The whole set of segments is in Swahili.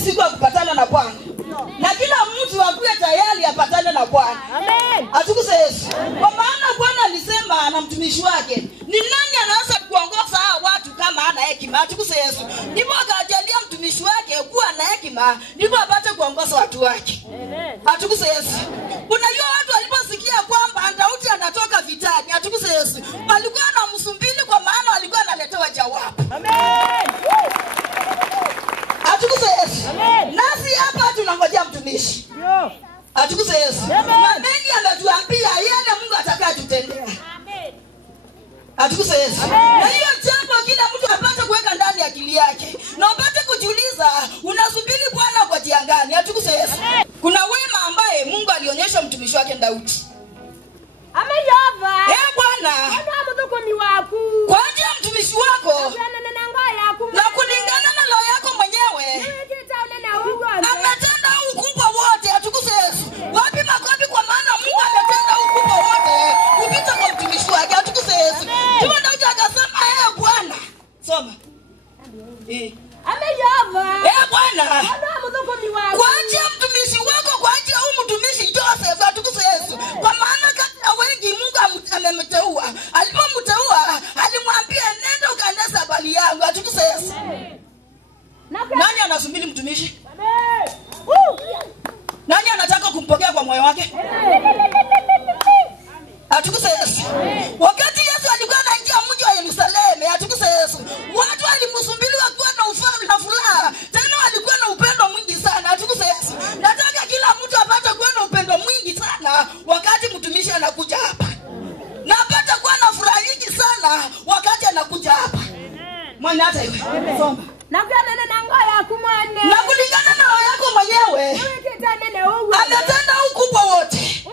ni siku ya kupatana na Bwana. Na kila mtu akuwe tayari apatane na Bwana. Amen. Atukuzwe Yesu. Kwa maana Bwana alisema na mtumishi wake, ni nani anaweza kuongoza hao watu kama hana hekima? Atukuzwe Yesu. Ndipo akajalia mtumishi wake kuwa na hekima, ndipo apate kuongoza watu wake. Amen. Atukuzwe Yesu. Kuna hiyo watu waliposikia kwamba Daudi anatoka vitani, atukuzwe Yesu, walikuwa na msumbili kwa maana walikuwa analetewa jawabu. Amen. Atukuzwe Yesu. Amen. Nasi hapa tunangojea mtumishi. Ndio. Atukuzwe Yesu. Amen. Na mengi ametuambia yale Mungu atakayotutendea. Amen. Atukuzwe Yesu. Amen. Na hiyo jambo kila mtu apate kuweka ndani ya akili yake. Na upate kujiuliza unasubiri Bwana kwa njia gani? Atukuzwe Yesu. Amen. Kuna wema ambaye Mungu alionyesha mtumishi wake Daudi. Ameyova. Bwana, Ana mtukomi wako. kwa ajili ya mtumishi wako Bwana nena ngoya yako. na kulingana na roho yako mwenyewe ametenda ukubwa wote. Atukuzwe Yesu. Wapi makofi kwa maana Mungu ametenda ukubwa wote kupita kwa mtumishi wake. Atukuzwe Yesu. Ndipo Daudi akasema Bwana. Soma. Ameyova. Bwana, Ana mtukomi wako. kwa ajili ya mtumishi wako, kwa ajili ya huyu mtumishi Joseph. Atukuzwe Yesu. Kwa maana kati ya wengi Mungu amemteua. Alipomteua alimwambia nenda ukaeneza habari yangu. Atukuzwe Yesu. Nani anasubiri mtumishi? Amen. Nani anataka kumpokea kwa moyo wake? Atukuzwe Yesu. Wakati Yesu alikuwa anaingia mji wa Yerusalemu, atukuzwe Yesu, watu walimsubiri wakiwa na ufalme na furaha. Tena walikuwa na upendo mwingi sana. Atukuzwe Yesu. Nataka kila mtu apate kuwa na upendo mwingi sana wakati mtumishi anakuja hapa. Na apate kuwa na furaha nyingi sana wakati anakuja hapa. Mwana hata hiyo. Soma. Na kulingana na roho yako mwenyewe ametenda ukubwa wote.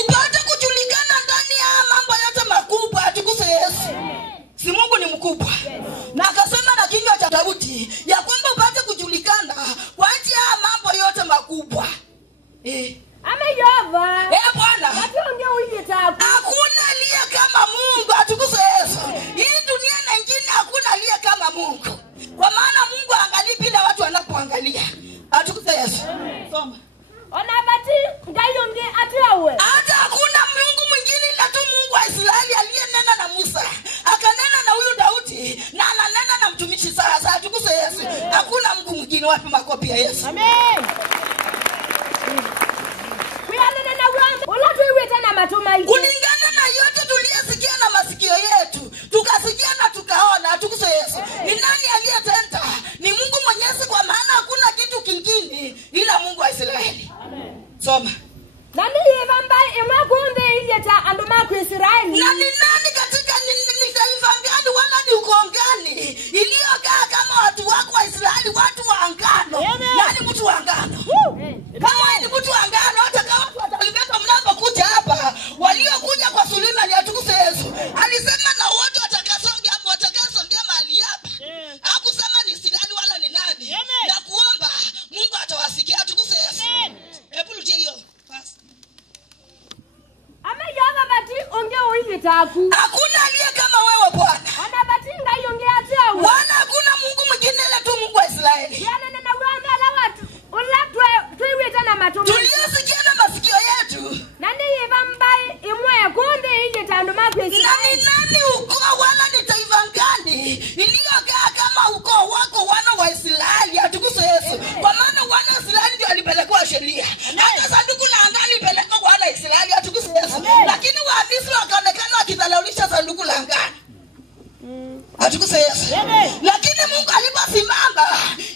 Upate kujulikana ndani ya mambo yote makubwa. Atukuzwe Yesu. Si Mungu ni mkubwa. Na akasema na kinywa cha Daudi ya kwamba upate kujulikana kwa ajili ya mambo yote makubwa. Ameyova. Bwana. Hakuna aliye kama Mungu. Atukuzwe Yesu. Hii dunia na nyingine hakuna aliye kama Mungu. Kwa maana Mungu angalii bila watu wanapoangalia. Atukuzwe Yesu. Soma. Hata hakuna Mungu mwingine ila tu Mungu wa Israeli aliyenena na Musa. Akanena na huyu Daudi na ananena na mtumishi sasa. Atukuzwe Yesu. Hakuna Mungu mwingine. Wapi makofi ya Yesu? Amen. Kulingana na yote tuliyosikia na masikio yetu, tukasikia na tukaona. Atukuzwe Yesu. Ni nani aliyetenda? Ni Mungu Mwenyezi, kwa maana hakuna kitu kingine ila Mungu wa Israeli. Amen. Soma. Na ni nani katika ni taifa gani wala ni ukoo gani iliyokaa kama watu wako wa Israeli, watu wa angano? Nani mtu wa angano? Kama ni mtu wa angano, hata kama watu watalibeka mnapokuja hapa, waliokuja kwa Sulemani. Atukuzwe Yesu. Alisema na wote watakasongea mahali hapa. Hakusema ni Israeli wala ni nani. Na kuomba Mungu atawasikia. Atukuzwe Yesu. Hebu rudie hiyo. Hakuna aliye kama wewe Bwana. Wala hakuna Mungu mwingine ila tu Mungu wa Israeli. Tuliyosikia na masikio yetu. Na ni nani ukoo wala ni taifa gani iliyokaa kama ukoo wako wana wa Israeli? Atukuzwe Yesu. Kwa maana wana wa Israeli ndio walipelekwa sheria. Hata sanduku la agano lilipelekwa kwa wana wa Israeli. Atukuzwe Yesu. Lakini Wamisri wakaonekana wakidhalaulisha sanduku la agano. Atukuzwe Yesu. Lakini Mungu aliposimama,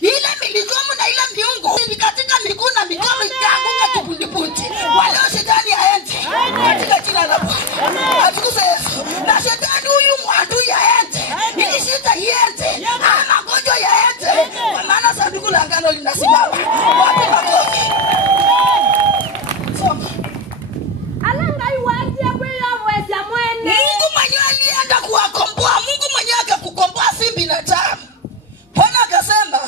ile milikomo na ile miungu katika miguu na mikono ikaanguka kipundipundi. Wale shetani aende katika jina la Bwana. Atukuzwe Yesu. Na shetani huyu mwadui aende, ili shida iende, magonjwa yaende, kwa maana sanduku la agano linasimama. Wapi makofi? Soma. Mungu mwenyewe alienda kuwakomboa. Mungu mwenyewe akakukomboa, si binadamu. Bwana akasema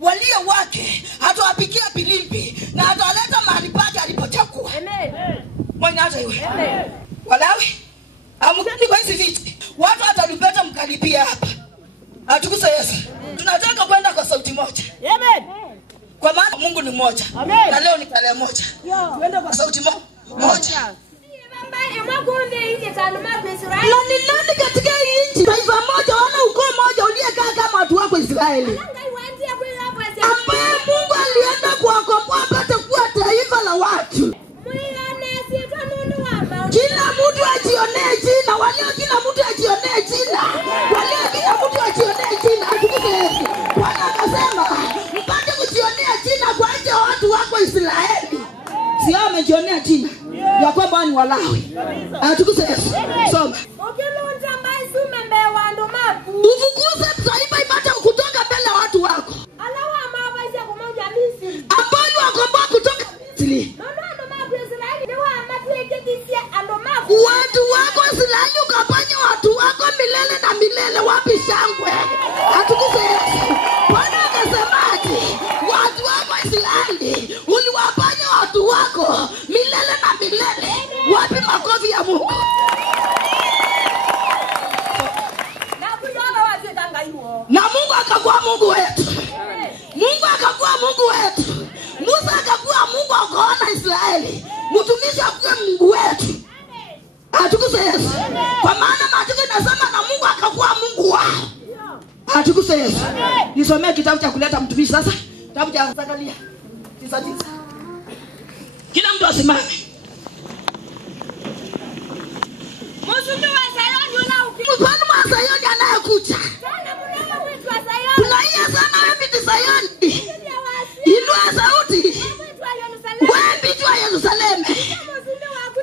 walio wake atawapikia pilimbi na atawaleta mahali pake alipochagua. Amen. Mwenye hata iwe. Amen. Walawi amkeni kwa hizi viti. Watu atalipeta mkaribia hapa. Atukuzwe Yesu. Tunataka kwenda kwa sauti moja. Amen. Kwa maana Mungu ni mmoja. Amen. Na leo ni tarehe moja. Tuende kwa sauti moja. Na ni nani katika hii nchi taifa moja wana ukoo moja uliyekaa kama watu wako Israeli? Ambaye Mungu alienda kuwakomboa apate kuwa taifa la watu. Kila mtu ajionee jina, walio kila mtu ajionee jina. Walio kila mtu ajionee jina. Atukuzwe. Bwana akasema, mpate kujionea jina kwa ajili ya watu wako Israeli. Sio amejionea jina ya kwamba ni Walawi. Atukuzwe. Soma. Ufukuze taifa ipate kutoka mbele ya watu wako. Ambao wakomboa kutoka Misri. Watu wako Israeli ukafanya watu wako milele na milele. Wapi shangwe? Atukuzwe. Bwana akasemaje? Watu wako Israeli uliwafanya watu wako milele na milele. Wapi makofi ya Mungu? Na Mungu akakuwa Mungu wetu. Mungu akakuwa Mungu wetu. Musa akakuwa Mungu akaona Israeli. Mtumishi akakuwa Mungu wetu. Atukuzwe Yesu. Kwa maana maandiko yanasema na Mungu akakuwa Mungu wao. Atukuzwe Yesu. Nisomee kitabu cha kuleta mtumishi sasa. Kitabu cha Zakaria 9:9. Kila mtu asimame. Mfalme wa Sayoni anayekuja. Tunaia sana wewe Sayoni. Inua sauti. Wewe mtu wa Yerusalemu.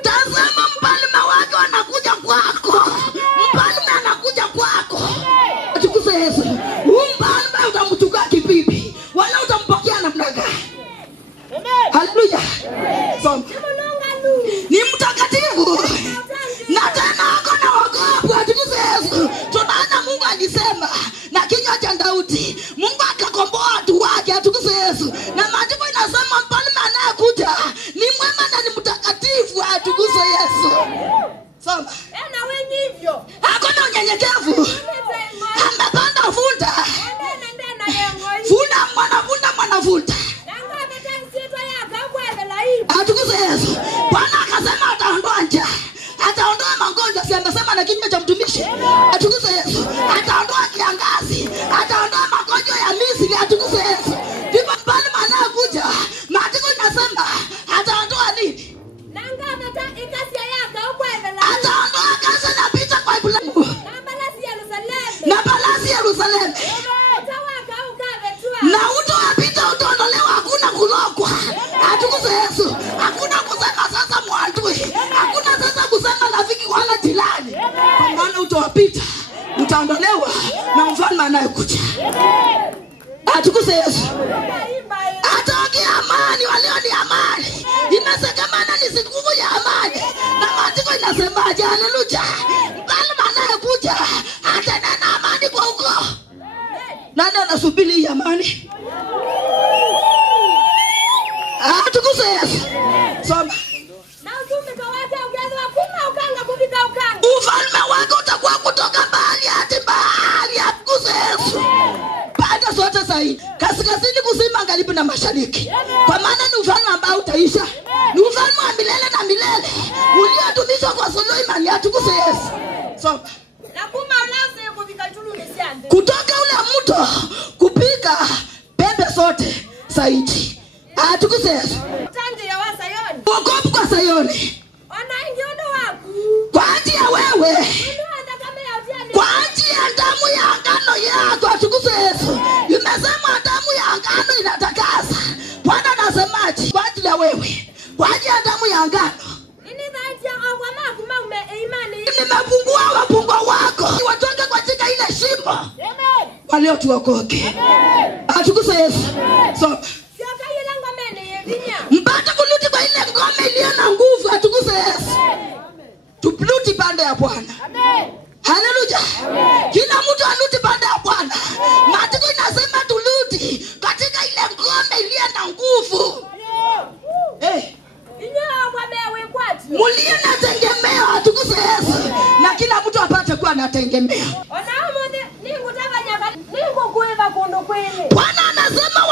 Tazama mfalme wako anakuja kwako. Mfalme anakuja kwako. Atukuzwe Yesu. Mfalme utamchukua kivipi? Wala utampokea namna gani? Amen. Haleluya. Soma. Ni mtakatifu. Na tena ako na wokovu. Atukuzwe Yesu. Tunaona Mungu alisema na kinywa cha Daudi, Mungu akakomboa watu wake. Atukuzwe Yesu. Na maandiko inasema mfalme anayekuja ni mwema na ni mtakatifu. Atukuzwe Yesu. Soma. Na wewe hivyo. Hakuna unyenyekevu. Amepanda funda. Funda mwanafunda. Atukuzwe Yesu. Bwana akasema ataondoa njaa. Ataondoa magonjwa. Si amesema na kinywa cha mtumishi? Atukuzwe Yesu. Ataondoa kiangazi. Ataondoa magonjwa ya Misri. Atukuzwe Yesu. Ndipo mfalme anakuja. Maandiko inasema ataondoa nini? Ataondoa kazi na pita kwa Ibrahimu. Na balasi Yerusalemu. Na utawapita utaondolewa, hakuna kulokwa. Atukuzwe Yesu. Hakuna kusema sasa mwandui. Hakuna sasa kusema rafiki wala jirani. Kwa maana utawapita, utaondolewa na mfalme anayekuja. Atukuzwe Yesu. Ataongea amani, walio ni amani. Imesekamana ni siku ya amani. Na maandiko inasemaje? Haleluya. Mfalme anayekuja atanena amani kwa ukoo. Nani anasubiri hii amani? Atukuzwe Yesu. Soma. Ufalme wako utakuwa kutoka mbali hadi mbali. Atukuzwe Yesu. Pande zote sahi, kaskazini, kusini, magharibi na mashariki. Kwa maana ni ufalme ambao utaisha. Ni ufalme wa milele na milele. Uliotumishwa kwa Suleiman. Atukuzwe Yesu. Soma. Kutoka ule mto kupika pembe zote zaidi. Atukuzwe Yesu. Wokovu kwa Sayoni. Kwa ajili ya wewe. Kwa ajili ya damu ya agano yako. Atukuzwe Yesu. Imesema damu ya agano inatakasa. Bwana anasemaje? Kwa ajili ya wewe. Kwa ajili ya damu ya agano. Nimefungua wafungwa wako. Watoke katika ile shimo. Walio tuokoke. Atukuzwe Yesu. So mpate kurudi kwa ile ngome iliyo na nguvu. Atukuzwe Yesu. Turudi pande ya Bwana. Haleluya. Kila mtu arudi pande ya Bwana. Maandiko inasema turudi katika ile ngome iliyo na nguvu. Mulie na tegemeo. Atukuzwe Yesu. Na kila mtu apate kuwa na tegemeo. Bwana anasema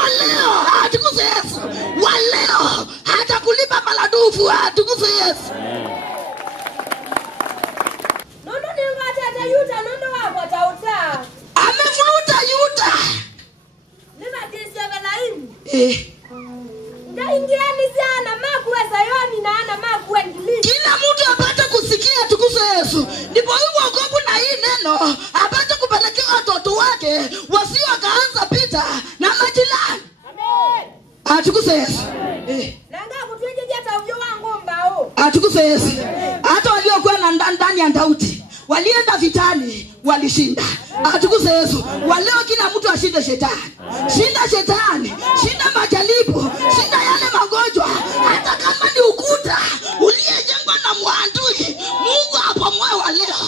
amefungwa. Tukufu Yesu. Nondo ningata Yuda nondo wako tauta. Amefuruta Yuda. Nima tisema laini. Ngaingiani sana makuwe Sayoni na ana makuwe ngili. Kila mtu apate kusikia tukufu Yesu. Ndipo hivyo wokovu na hii neno apate kupelekea watoto wake wasio kaanza pita na majirani. Amen. Atukufu Yesu. Nanga kutwije hata uvyo wangu mbao. Atukufu Yesu. Hata waliokuwa na ndani ya Daudi walienda vitani walishinda. Atukufu Yesu. Waleo kila mtu ashinde shetani. Shinda shetani, shinda majaribu, shinda yale magonjwa. Hata kama ni ukuta uliyejengwa na mwadui, Mungu apamoe wa leo.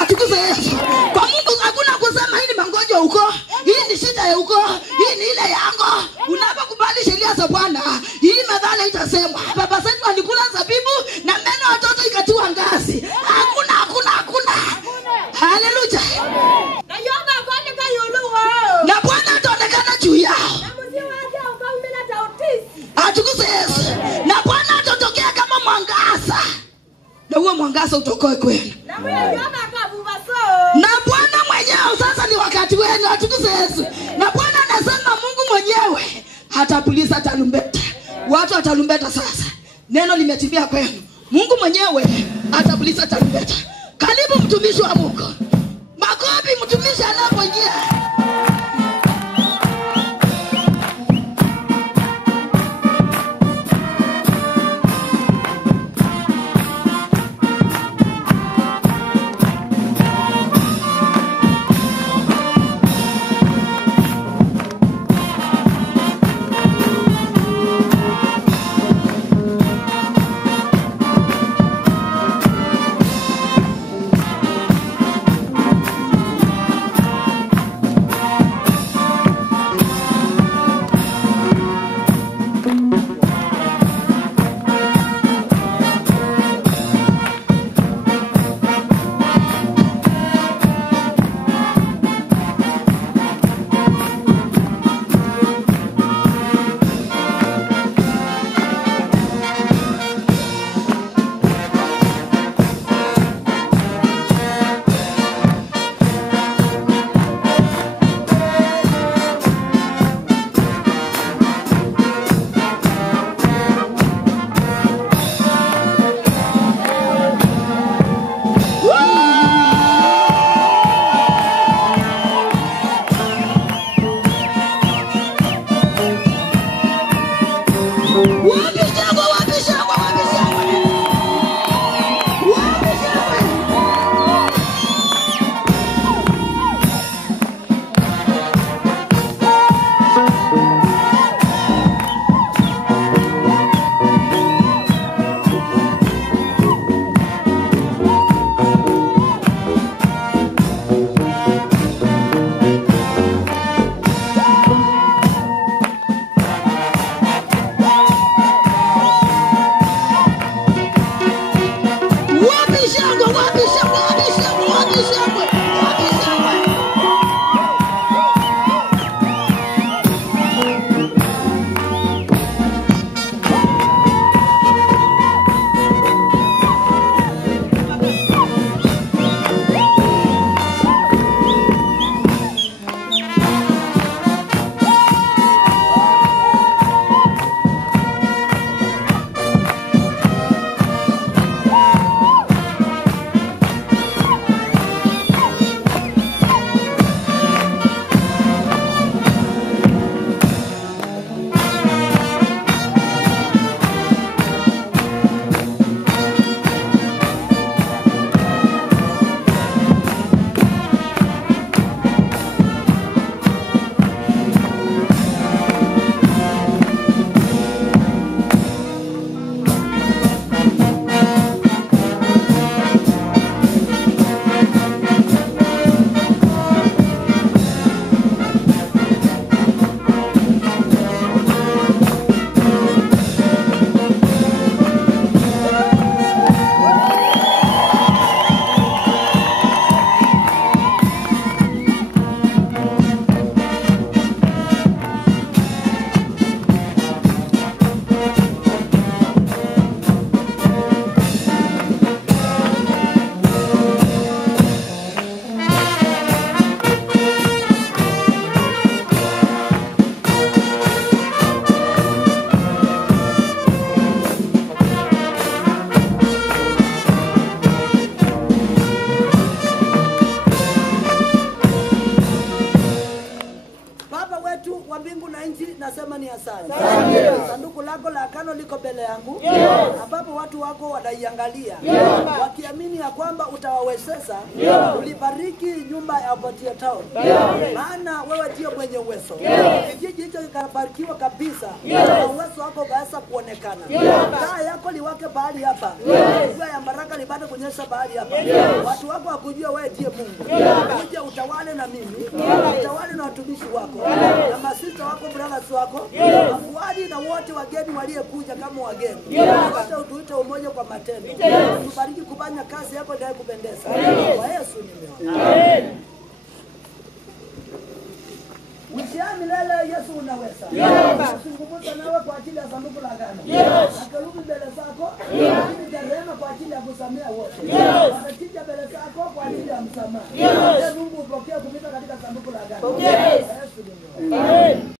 Atukufu Yesu. Kwa Mungu hakuna kusema hii ni magonjwa huko, hii ni shida ya huko, hii ni ile yango. Unapokubali sheria za Bwana, hii madhara itasemwa. Baba zetu walikula zabibu na meno watoto ikatiwa ngazi. Hakuna. Haleluya. Na yoga kwani kayulu wao. Na Bwana ataonekana juu yao. Na mzi wake ukaumela tautisi. Atukufu Yesu. Na Bwana atatokea kama mwangaza. Na huo mwangaza utokoe kwenu. Na mwe yoga kabuba so. Na Bwana mwenyewe sasa ni wakati wenu. Atukufu Yesu. Na Bwana anasema Mungu mwenyewe atapuliza tarumbeta. Watu watarumbeta sasa. Neno limetimia kwenu. Mungu mwenyewe atapuliza tarumbeta. Karibu mtumishi wa Mungu. Makofi mtumishi anapoingia. nasema ni asante. Sanduku lako la agano liko mbele yangu, ambapo watu wako wanaiangalia wakiamini ya kwamba utawawezesha ulibariki nyumba ya Abatia Town. Maana wewe ndiye mwenye uwezo. Kijiji hicho kikabarikiwa kabisa, na uwezo wako ukaweza kuonekana. Taa yako liwake bahali hapa, jua ya baraka libade kunyesha bahali hapa. Watu wako wakujua wewe ndiye Mungu. Uje utawale na mimi, utawale na watumishi wako, na masista wako, brothers wako, wafuadi na wote wageni waliyekuja kama wageni. Hata utuite umoja kwa matendo. Tubariki kufanya kazi yako ndio kupendeza. Kwa Yesu nimeomba. Amen. Wishia milele Yesu unaweza. Nasungumuza nawe kwa ajili ya sanduku la agano. Nakerubi mbele zako, lakini rehema kwa ajili ya kusamea wote. Wanachinja mbele zako kwa ajili ya msamaha. Mungu upokee kupita katika sanduku la agano.